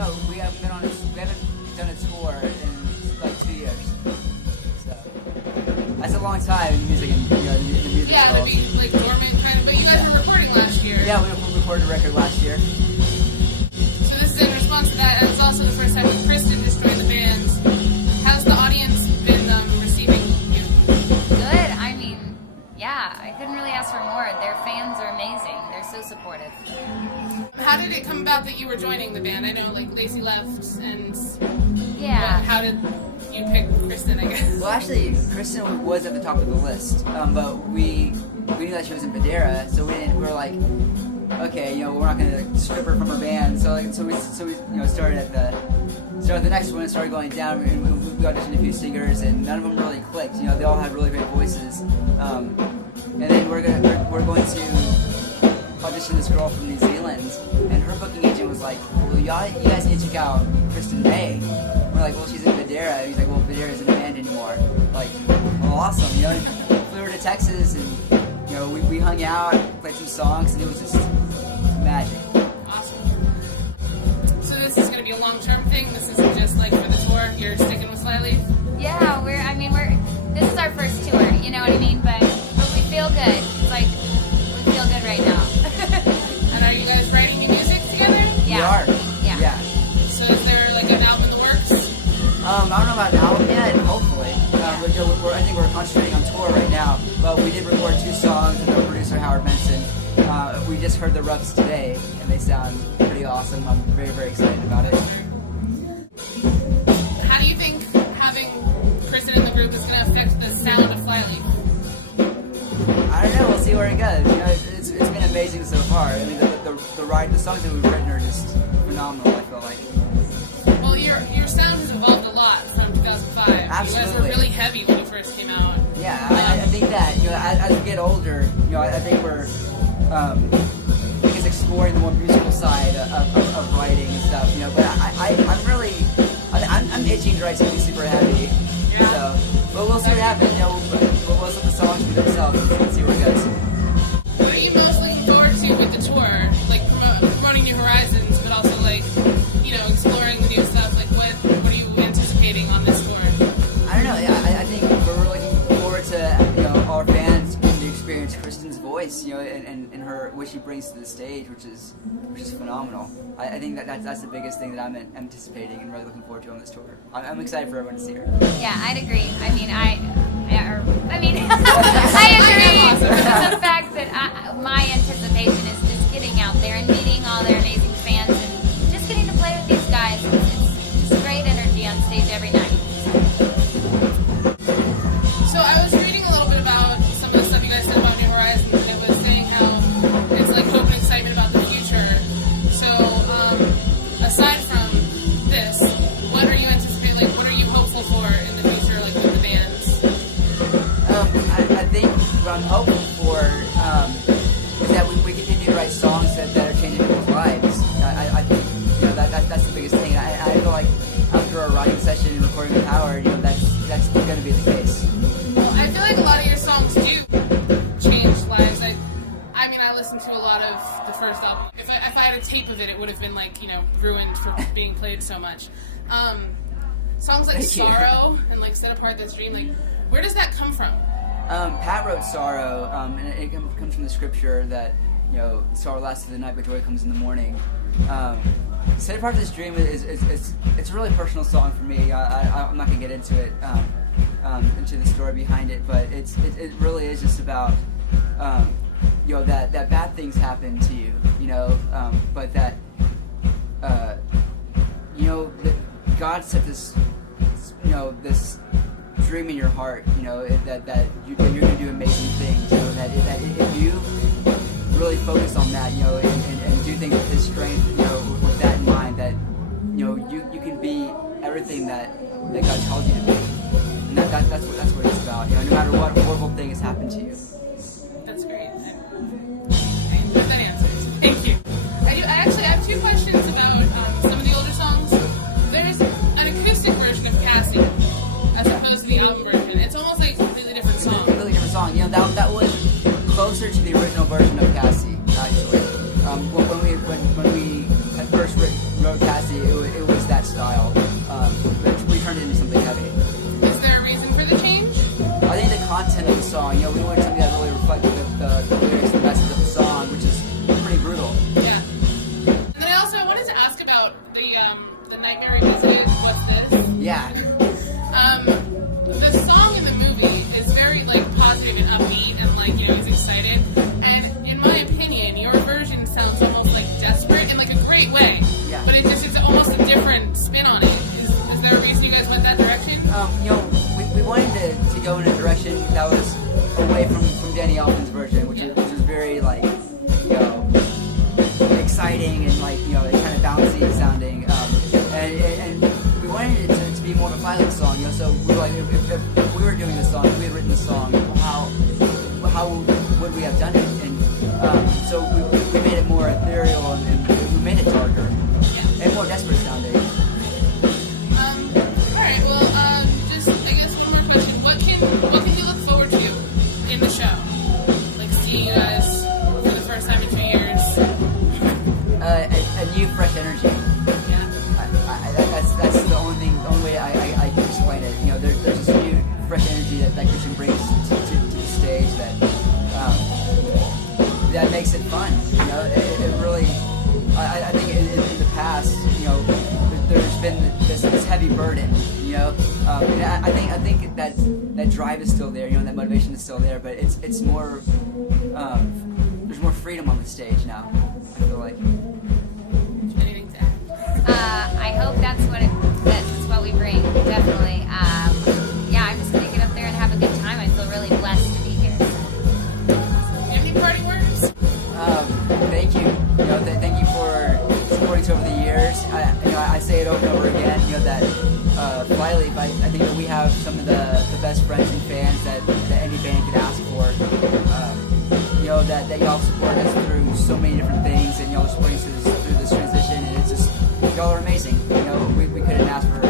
No, we haven't done a tour in like 2 years. So that's a long time in music and the music. Yeah, to be like dormant kind of. But you guys were recording last year. Yeah, we recorded a record last year. So this is in response to that, and it's also the first time that Kristen just joined the band. How's the audience been receiving you? Good. I mean, yeah, I couldn't really ask for more. Their fans are amazing. They're so supportive. How did it come about that you were joining the band? I know, like, Lacey left, and yeah. How did you pick Kristen, I guess? Well, actually, Kristen was at the top of the list, but we knew that she was in Madeira, so we were like, okay, we're not gonna strip her from her band. So we started at the next one and started going down, and we auditioned a few singers, and none of them really clicked. They all had really great voices, and then we're going to audition this girl from New Zealand, and her booking agent was like, well, you guys need to check out Kristen May. We're like, well, she's in Madeira. And he's like, well, Madeira isn't a band anymore. Like, well, awesome, And flew over to Texas, and we hung out, played some songs, and it was just magic. Awesome. So this is going to be a long-term thing. This isn't just like for the tour. You're sticking with Flyleaf. Yeah, this is our first tour. You know what I mean? But we feel good. It's like we feel good right now. And are you guys writing new music together? Yeah. We are. Yeah. So is there like an album in the works? I don't know about an album yet, hopefully. I think we're concentrating on tour right now, but we did record 2 songs with our producer, Howard Benson. We just heard the roughs today, and they sound pretty awesome. I'm very, very excited about it. How do you think having Kristen in the group is going to affect the sound of Flyleaf? I don't know. We'll see where it goes. It's been amazing so far. I mean, the songs that we've written are just phenomenal, I feel like. Well, your sound has evolved a lot from 2005. Absolutely. You guys were really heavy when you first came out. Yeah, I think that as we get older, I think we're exploring the more musical side of writing and stuff. But I'm itching to write something super heavy. Yeah. So, but we'll see what happens. We'll let the songs for themselves and see where it goes. What are you most looking forward to with the tour? Like promoting new horizons, but also like exploring the new stuff. Like what are you anticipating on this tour? I don't know. Yeah, I think we're really looking forward to our fans getting to experience Kristen's voice, and her what she brings to the stage, which is phenomenal. I think that's the biggest thing that I'm anticipating and really looking forward to on this tour. I'm excited for everyone to see her. Yeah, I'd agree. I mean, I agree with the fact that my anticipation is just getting out there and meeting all their amazing fans and just getting to play with these guys. It's just great energy on stage every night. So I was reading a little bit about some of the stuff you guys said about New Horizons, and it was saying how it's like hope and excitement about the future. So aside from this, what are you anticipating? Like, what are you hopeful for in the future, like with the bands? I think what I'm hoping for is that we continue to write songs that are changing people's lives. I think that's the biggest thing. I feel like after a writing session and recording with Howard, that's going to be the case. Well, I feel like a lot of your songs do change lives. I listened to a lot of the first album. If I had a tape of it, it would have been like ruined for being played so much. Songs like Sorrow and like Set Apart This Dream, like where does that come from? Pat wrote Sorrow, and it comes from the scripture that sorrow lasts through the night, but joy comes in the morning. Set Apart This Dream it's a really personal song for me. I'm not gonna get into it, into the story behind it, but it really is just about that bad things happen to you, but that that God set this this dream in your heart, that you're gonna do amazing things. That if you really focus on that, and do things with His strength, with that in mind, that you can be everything that God called you to be, and that's what it's about. No matter what horrible thing has happened to you. That's great. That answers. Thank you. I have 2 questions about some of the older songs. There's an acoustic version of Cassie, as opposed to the album version. It's almost like a completely different song. Completely different song. That was closer to the original version of Cassie, actually. When we had first wrote Cassie, it style. We turned it into something heavy. Is there a reason for the change? I think the content of the song, you know, we wanted something that really reflected the lyrics, the message of the song, which is pretty brutal. Yeah. And then I wanted to ask about the Nightmare Revisited, What's This? Yeah. The song in the movie is very, like, positive and upbeat and, like, you know, he's excited. And in my opinion, your version sounds almost, like, desperate in, like, a great way. Yeah. But it's almost a different spin on it. Is there a reason you guys went that direction? You know, we wanted to go in a direction that was away from Danny Elfman's version, which was very, like, you know, exciting and, like, you know, kind of bouncy sounding. And we wanted it to be more of a Flyleaf song, you know, so we were like, if we were doing this song, if we had written the song, how would we have done it? And so we made it more ethereal and we made it darker and more desperate sounding. Alright, well, just, I guess one more question. What can you look forward to in the show? Like, seeing you guys for the first time in 2 years? A new, fresh energy. Yeah. That's the only way I can explain it. You know, there's this new, fresh energy that Kristen brings to the stage that makes it fun. You know, it really. I think in the past, you know, there's been this heavy burden. You know, and I think that drive is still there. You know, that motivation is still there, but it's more. There's more freedom on the stage now. I feel like. Anything to add? I hope that's what we bring, definitely. Yeah, I'm just gonna get up there and have a good time. I feel really blessed to be here. Do you have any parting words? Thank you. You know, thank you for supporting us over the years. I say it over and over again. You know that Flyleaf. I think that we have some of the best friends and fans that any band could ask for. You know that y'all support us through so many different things, and y'all are supporting us through this transition, and it's just y'all are amazing. You know, we couldn't ask for